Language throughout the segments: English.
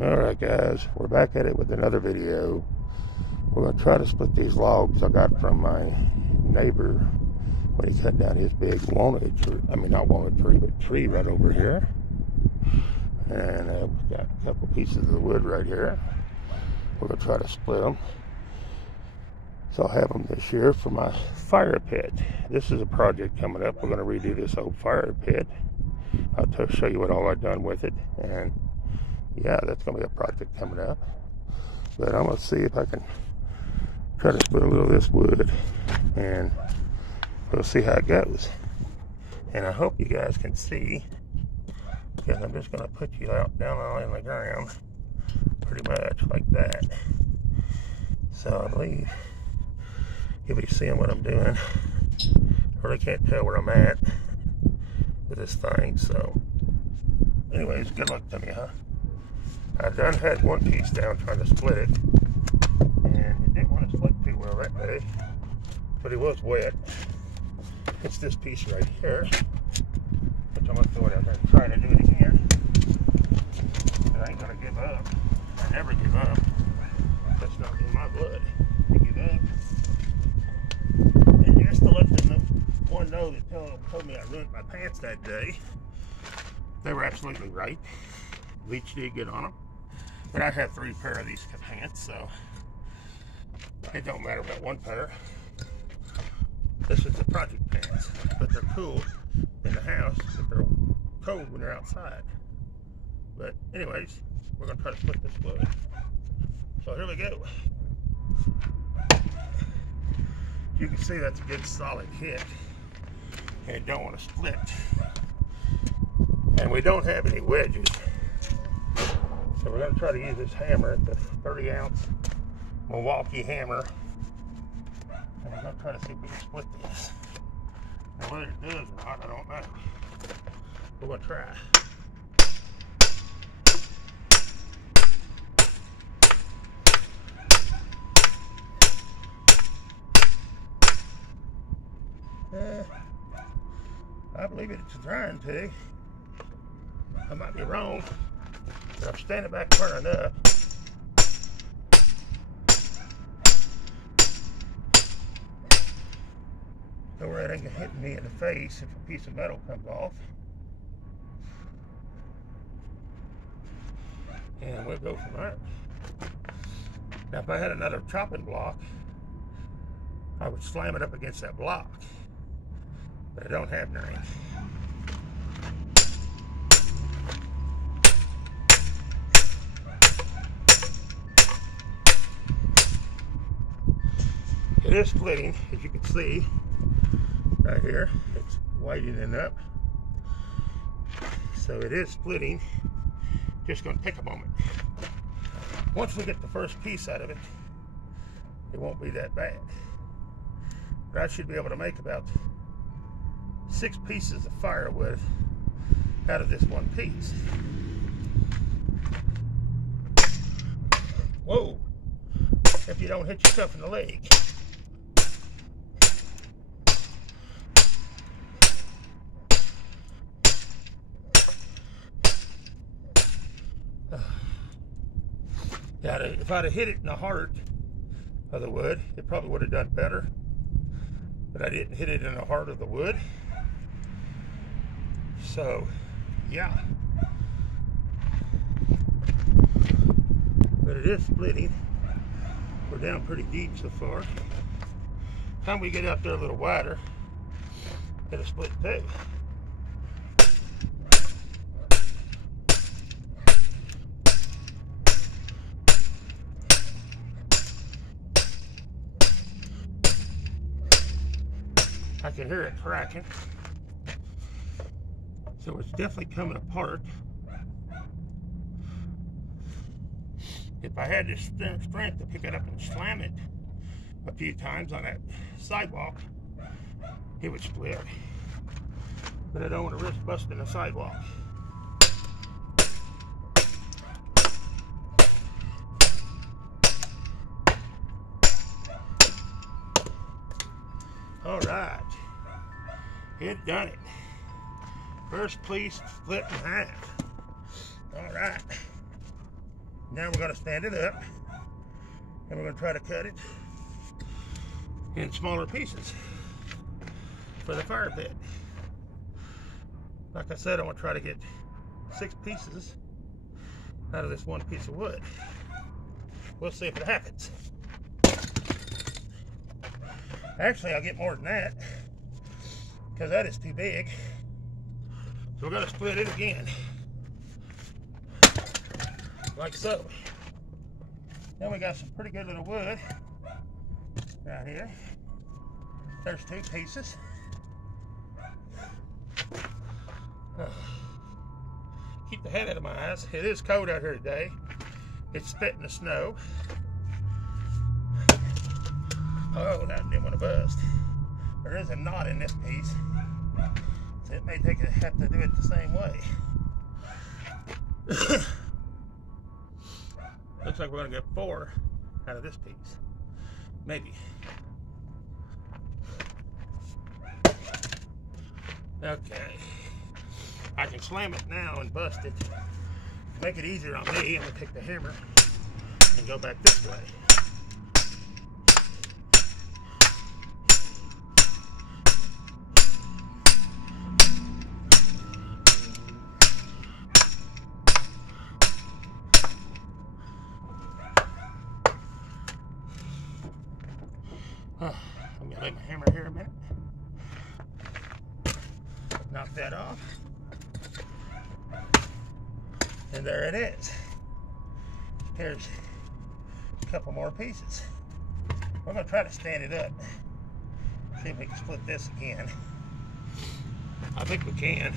Alright guys, we're back at it with another video. We're going to try to split these logs I got from my neighbor when he cut down his big walnut tree. I mean, not walnut tree, but tree right over here. And we've got a couple pieces of the wood right here. We're going to try to split them. So I'll have them this year for my fire pit. This is a project coming up. We're going to redo this old fire pit. I'll show you what all I've done with it. And yeah, that's going to be a project coming up. But I'm going to see if I can try to split a little of this wood, and we'll see how it goes. And I hope you guys can see, because I'm just going to put you out down on the ground, pretty much like that. So I believe you'll be seeing what I'm doing. I really can't tell where I'm at with this thing, so anyways, good luck to me, huh? I done had one piece down trying to split it, and it didn't want to split too well that day, but it was wet. It's this piece right here, which I'm going to throw it out there and try to do it again. But I ain't going to give up. I never give up. That's not in my blood to give up. And just to let one know that told me I ruined my pants that day, they were absolutely right. Leech did good on them. But I have 3 pair of these pants, so it don't matter about 1 pair. This is the project pants, but they're cool in the house, but they're cold when they're outside. But anyways, we're gonna try to split this wood. So here we go. You can see that's a good solid hit, and it don't want to split. And we don't have any wedges. So we're going to try to use this hammer, the 30-ounce Milwaukee hammer. And we're going to try to see if we can split this. Now whether it does or not, I don't know. We're going to try. I believe it's trying to. I might be wrong. But I'm standing back far enough. So where it ain't hitting me in the face if a piece of metal comes off. And we'll go from there. Now if I had another chopping block, I would slam it up against that block. But I don't have none. It is splitting, as you can see right here. It's widening up, so it is splitting. Just going to take a moment. Once we get the first piece out of it, it won't be that bad. But I should be able to make about 6 pieces of firewood out of this one piece. Whoa! If you don't hit yourself in the leg. If I'd have hit it in the heart of the wood, it probably would have done better. But I didn't hit it in the heart of the wood. So, yeah. But it is splitting. We're down pretty deep so far. Time we get out there a little wider, it'll split too. I can hear it cracking. So it's definitely coming apart. If I had the strength to pick it up and slam it a few times on that sidewalk, it would split. But I don't want to risk busting the sidewalk. All right, it done it. First piece split in half. All right. Now we're going to stand it up, and we're going to try to cut it in smaller pieces for the fire pit. Like I said, I want to try to get 6 pieces out of this one piece of wood. We'll see if it happens. Actually, I'll get more than that, because that is too big. So we're going to split it again, like so. Then we got some pretty good little wood right here. There's 2 pieces. Keep the head out of my eyes. It is cold out here today. It's spitting the snow. Oh, that didn't want to bust. There is a knot in this piece, so it may have to do it the same way. Looks like we're going to get 4 out of this piece. Maybe. Okay. I can slam it now and bust it. To make it easier on me, I'm going to take the hammer and go back this way. I'm going to lay my hammer here a minute. Knock that off. And there it is. Here's a couple more pieces. We're going to try to stand it up. See if we can split this again. I think we can.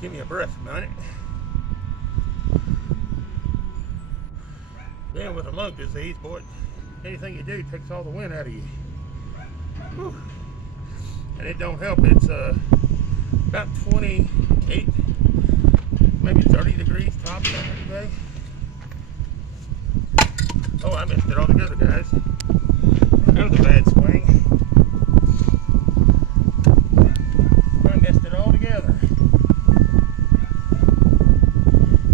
Give me a breath a minute. Then with a lung disease, boy, anything you do takes all the wind out of you. Whew. And it don't help. It's about 28, maybe 30 degrees tops on it today. Oh, I missed it altogether, guys. That was a bad swing. I missed it altogether.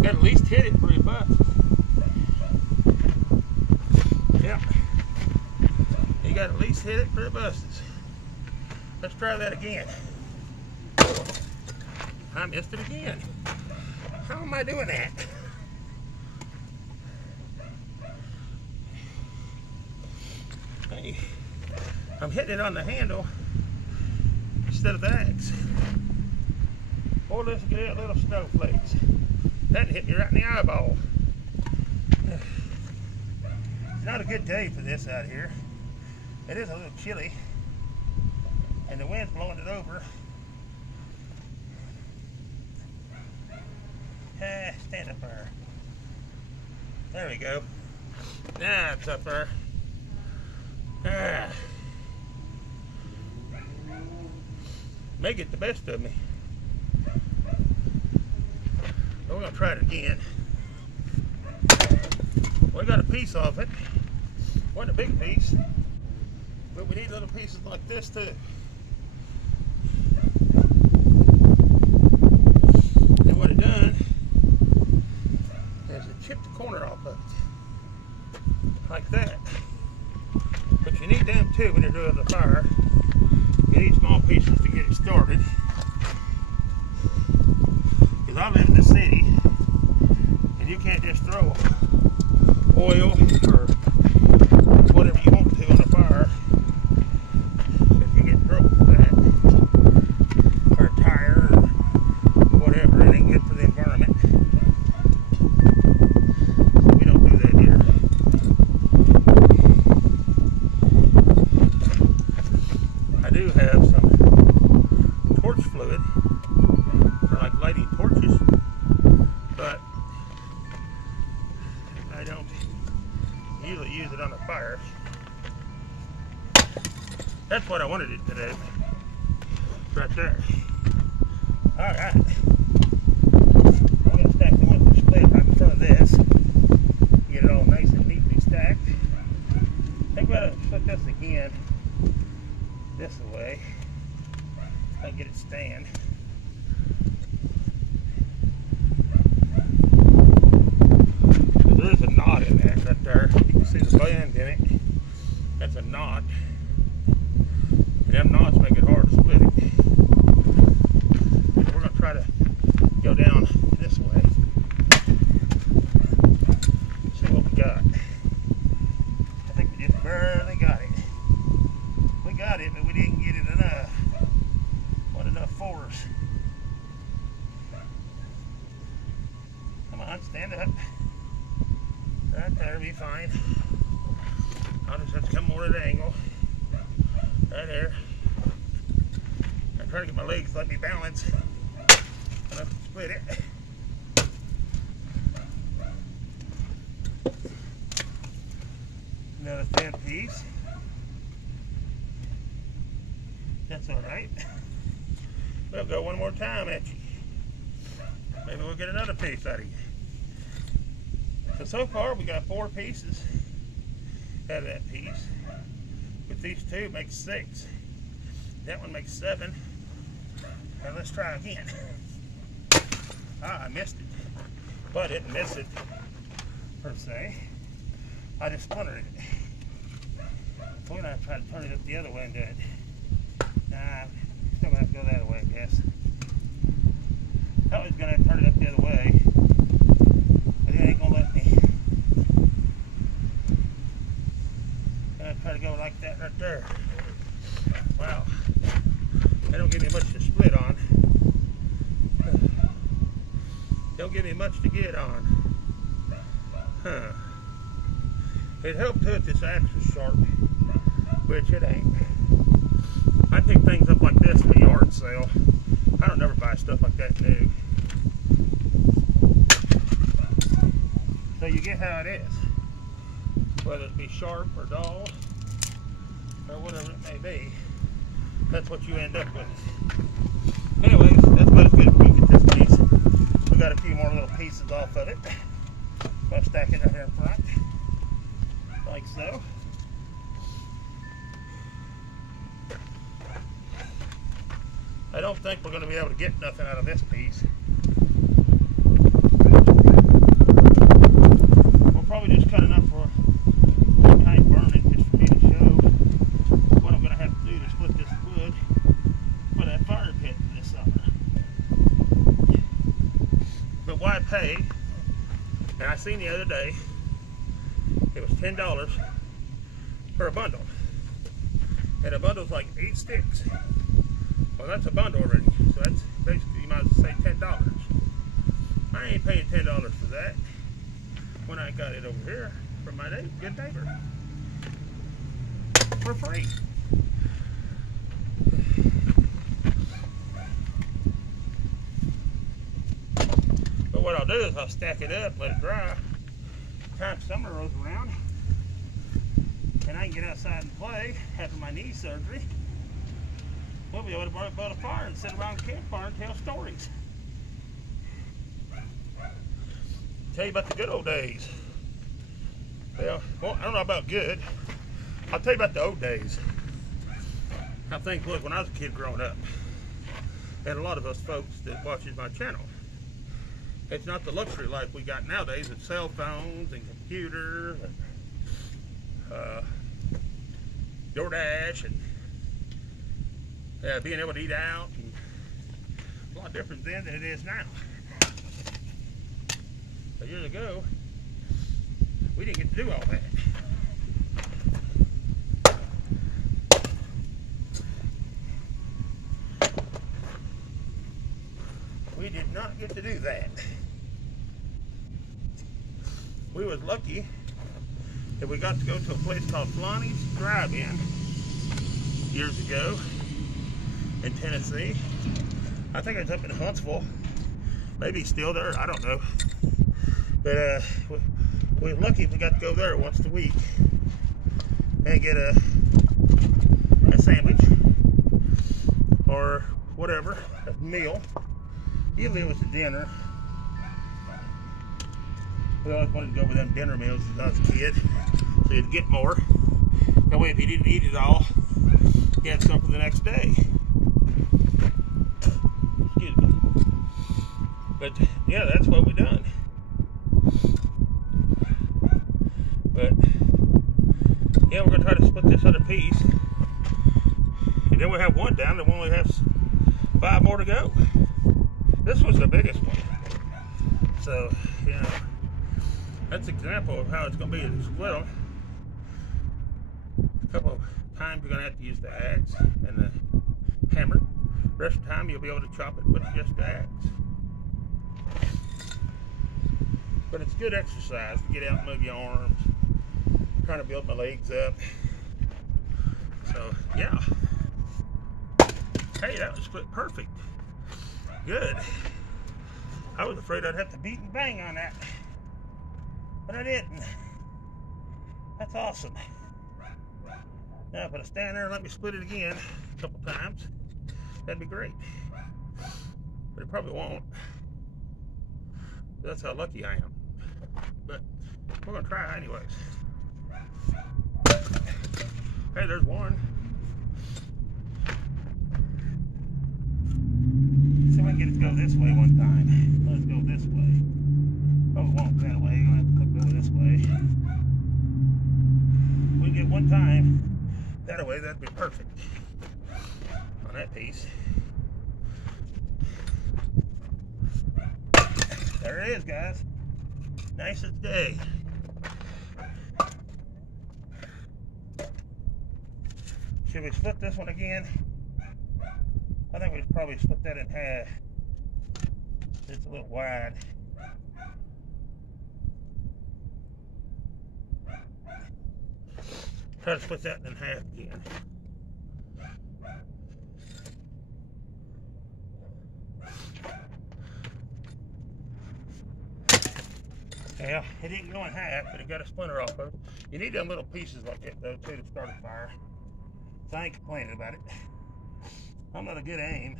Got to at least hit it for your butt. Yep. You got to at least hit it for your busts. Let's try that again. I missed it again. How am I doing that? Hey, I'm hitting it on the handle instead of the axe. Boy, let's get out little snowflakes. That hit me right in the eyeball. It's not a good day for this out here. It is a little chilly, and the wind's blowing it over. Stand up there. There we go. Now it's up there. May get the best of me. We're going to try it again. We got a piece of it. Wasn't a big piece, but we need little pieces like this too. And what it done is it chipped the corner off of it, like that. But you need them too when you're doing the fire. You need small pieces to get it started. Because I live in the city, and you can't just throw oil or whatever you want to on the fire, because you get in trouble for that, or a tire or whatever. It ain't good for the environment, so we don't do that here. I do have some torch fluid for like lighting torches, but I don't usually use it on the fire. That's what I wanted it to do. Right there. Alright. I'm going to stack the ones that split right in front of this. Get it all nice and neatly stacked. I think we ought to split this again. This way. I can get it stand. blend in it. That's a knot. And them knots make it hard to split it. We're going to try to go down this way. See what we got. I think we just barely got it. We got it, but we didn't get it enough. Not enough force. Come on, stand up. Right there, be fine. I'll just have to come more at an angle. Right there. I'm trying to get my legs to let me balance enough to split it. Another thin piece. That's alright. We'll go one more time at you. Maybe we'll get another piece out of you. So far we got 4 pieces out of that piece. With these 2 makes 6. That one makes 7. Now let's try again. I missed it. But I didn't miss it per se. I just splintered it. So we're gonna try to turn it up the other way and do it. Nah, still gonna have to go that way, I guess. I was gonna turn it up the other way. But it ain't gonna let me. Try to go like that right there. Wow. They don't give me much to split on. Don't give me much to get on. Huh. It helped too if this axe was sharp, which it ain't. I pick things up like this at a yard sale. I don't never buy stuff like that new. So you get how it is. Whether it be sharp or dull, or whatever it may be, that's what you end up with. Anyways, that's about as good as we can get this piece. We got a few more little pieces off of it. I'll stack it right here in front, like so. I don't think we're going to be able to get nothing out of this piece. We'll probably just cut enough for kind burning, just for me to show what I'm going to have to do to split this wood for that fire pit this summer. But why pay? And I seen the other day, it was $10 for a bundle. And a bundle's like 8 sticks. Well, that's a bundle already, so that's basically, you might as well say $10. I ain't paying $10 for that when I got it over here from my good neighbor for free. But what I'll do is I'll stack it up, let it dry. Time summer rolls around, and I can get outside and play after my knee surgery. We'll be able to build a fire and sit around the campfire and tell stories. Tell you about the good old days. Well, I don't know about good. I'll tell you about the old days. How things looked when I was a kid growing up. And a lot of us folks that watches my channel. It's not the luxury life we got nowadays with cell phones and computers and DoorDash and being able to eat out, and a lot different then than it is now. But years ago, we didn't get to do all that. We did not get to do that. We was lucky that we got to go to a place called Flonnie's Drive-In years ago in Tennessee. I think it's up in Huntsville. Maybe he's still there, I don't know. But we were lucky if we got to go there once a week and get a sandwich or whatever, a meal. Usually it was a dinner. We always wanted to go with them dinner meals as I was a kid, so you'd get more. That way if you didn't eat it all, you had something the next day. Excuse me. But yeah, that's what we done. But split this other piece. And then we have one down, and we only have 5 more to go. This was the biggest one. So, you know, that's an example of how it's going to be to split them. A couple of times you're going to have to use the axe and the hammer. The rest of the time you'll be able to chop it with just the axe. But it's good exercise to get out and move your arms. I'm trying to build my legs up. So, yeah. Hey, that was split perfect. Good. I was afraid I'd have to beat and bang on that, but I didn't. That's awesome. Now, if I stand there and let me split it again a couple times, that'd be great. But it probably won't. That's how lucky I am. But we're gonna try anyways. Hey, there's one. See if we can get it to go this way one time. Let's go this way. Oh, it won't that way. You're gonna have to go this way. We can get one time that way, that'd be perfect on that piece. There it is, guys. Nice as day. Should we split this one again? I think we should probably split that in half. It's a little wide. Try to split that in half again. Yeah, it didn't go in half, but it got a splinter off of it. You need them little pieces like that, though, too, to start a fire. So I ain't complaining about it. I'm not a good aim.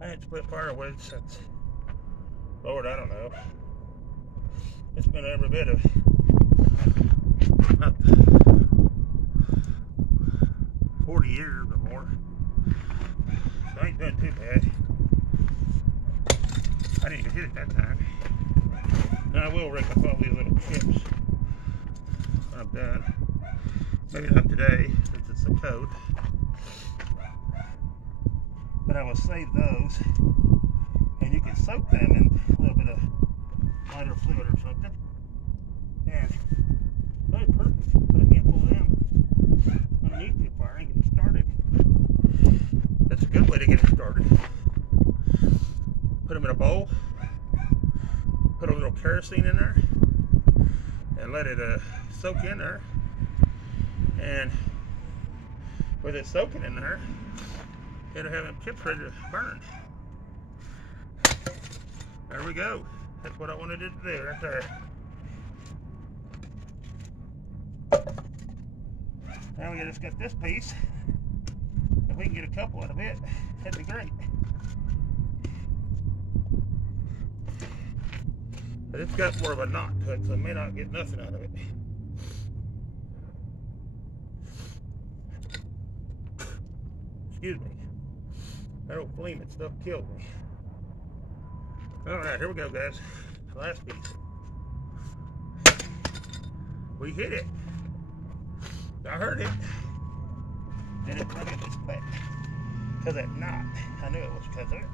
I ain't split firewood since, Lord, I don't know. It's been every bit of about 40 years or more. So I ain't done too bad. I didn't even hit it that time. Now I will rake up all these little chips when I'm done. Maybe not today, since it's a coat. But I will save those. And you can soak them in a little bit of lighter fluid or something. And very perfect. Put a handful of them underneath the fire and get it started. That's a good way to get it started. Put them in a bowl. Put a little kerosene in there. And let it soak in there. And with it soaking in there, it'll have them chips ready to burn. There we go. That's what I wanted it to do right there. Now we just got this piece. If we can get a couple out of it, that'd be great. But it's got more of a knot to it, so I may not get nothing out of it. Excuse me. That old flaming stuff killed me. Alright, here we go, guys. Last piece. We hit it. I heard it. And it let me split. Because that knot. I knew it was because of it.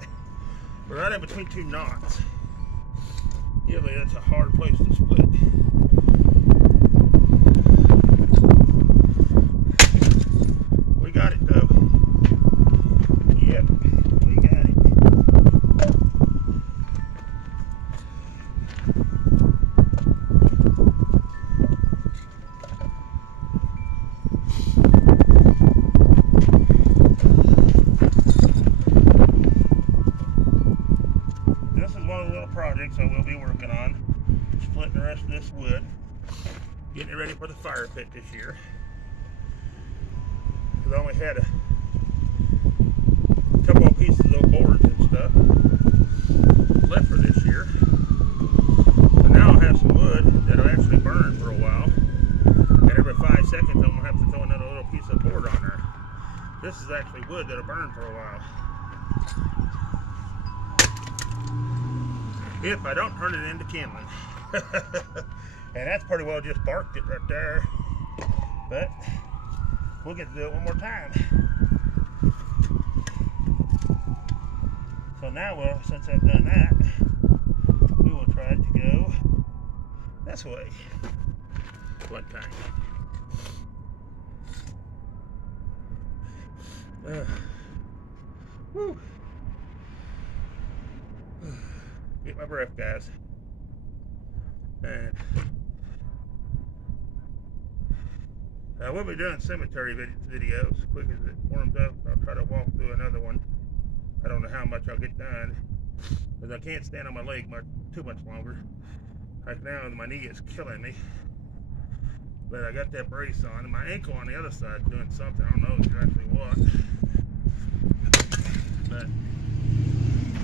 We're right in between two knots. Usually that's a hard place to split. We got it though. Yep, we got it. This is one of the little projects I will be working on. Splitting the rest of this wood. Getting it ready for the fire pit this year. Because I only had a couple of pieces of boards and stuff left for this year. But now I have some wood that'll actually burn for a while. And every 5 seconds I'm going to have to throw another little piece of board on there. This is actually wood that'll burn for a while. If I don't turn it into kindling. And that's pretty well just barked it right there. But we'll get to do it one more time. So now, since I've done that, we will try to go this way one time. Woo. Get my breath, guys. And I will be doing cemetery videos. Quick as it warms up, I'll try to walk through another one. I don't know how much I'll get done, because I can't stand on my leg too much longer. Right now, my knee is killing me. But I got that brace on, and my ankle on the other side doing something. I don't know exactly what. But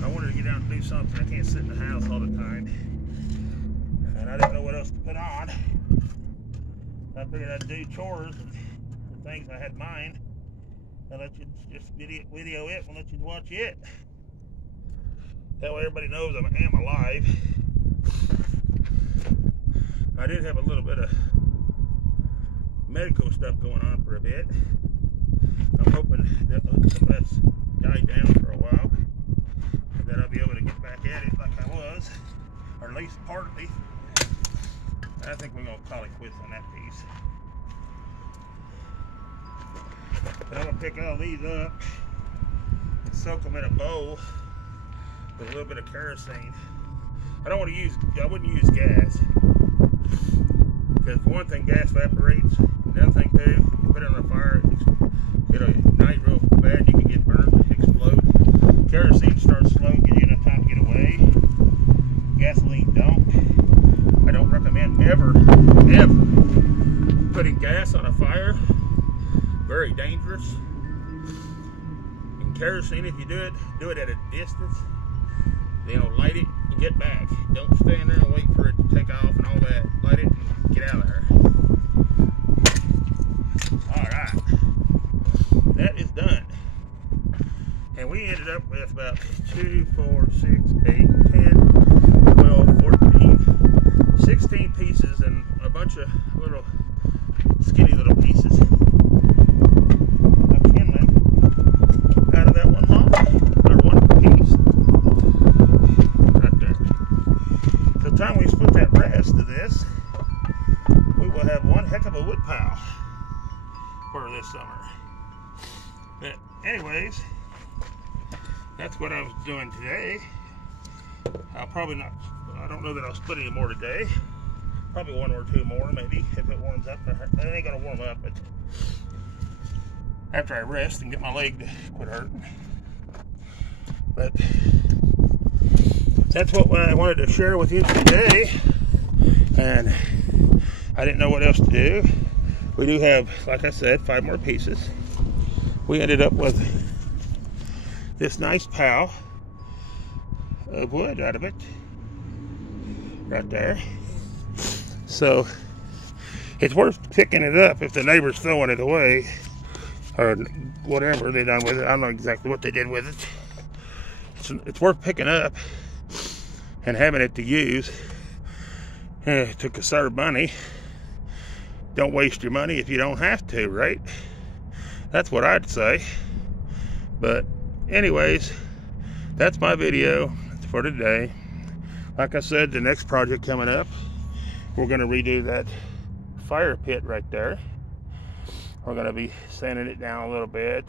I wanted to get out and do something. I can't sit in the house all the time. And I didn't know what else to put on. I figured I'd do chores and the things I had in mind. I'll let you just video it and let you watch it. That way everybody knows I am alive. I did have a little bit of medical stuff going on for a bit. I'm hoping that some of that's died down for a while, and that I'll be able to get back at it like I was, or at least partly. I think we're going to call it quits on that piece. But I'm going to pick all these up and soak them in a bowl with a little bit of kerosene. I wouldn't use gas. Because for one thing, gas evaporates. Another thing too, you put it on a fire, it'll ignite real bad, you can get burned, explode. Kerosene starts slow, gives you enough time to get away. Gasoline don't. I don't recommend ever putting gas on a fire. Very dangerous. And kerosene, if you do it at a distance. Light it and get back. Don't stand there and wait for it to take off and all that. Light it and get out of there. Alright. That is done. And we ended up with about 2, 4, 6, 8, 10, 12, 14, 16 pieces and a bunch of little skinny little pieces of kindling out of that one log, or one piece. Right there. So the time we split that rest of this, we will have one heck of a wood pile for this summer. But anyways, that's what I was doing today. I'll probably not, I don't know that I'll split any more today. Probably 1 or 2 more, maybe, if it warms up. It ain't gonna warm up, but after I rest and get my leg to quit hurting. But that's what I wanted to share with you today. And I didn't know what else to do. We do have, like I said, 5 more pieces. We ended up with this nice pile of wood out of it. Right there. So it's worth picking it up if the neighbor's throwing it away or whatever they done with it. I don't know exactly what they did with it. It's worth picking up and having it to use to conserve money. Don't waste your money if you don't have to, right? That's what I'd say. But anyways, that's my video for today. Like I said, the next project coming up, we're going to redo that fire pit right there. We're going to be sanding it down a little bit,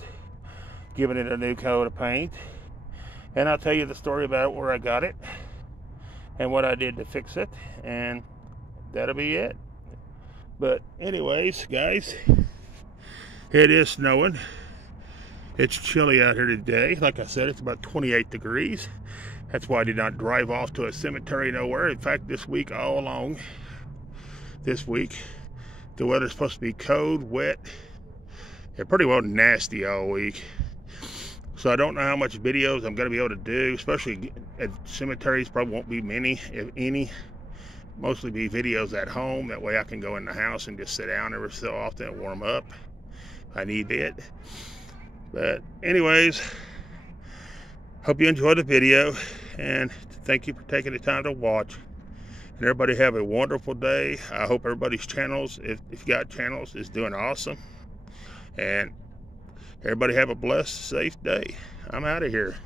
giving it a new coat of paint, and I'll tell you the story about where I got it and what I did to fix it, and that'll be it. But anyways, guys, it is snowing. It's chilly out here today. Like I said, it's about 28 degrees. That's why I did not drive off to a cemetery nowhere. In fact, this week, all along this week, the weather's supposed to be cold, wet, and pretty well nasty all week. So I don't know how much videos I'm going to be able to do, especially at cemeteries. Probably won't be many, if any. Mostly be videos at home. That way I can go in the house and just sit down every so often and warm up if I need it. But anyways, hope you enjoyed the video, and thank you for taking the time to watch. And everybody have a wonderful day. I hope everybody's channels, if you got channels, is doing awesome. And everybody have a blessed, safe day. I'm out of here.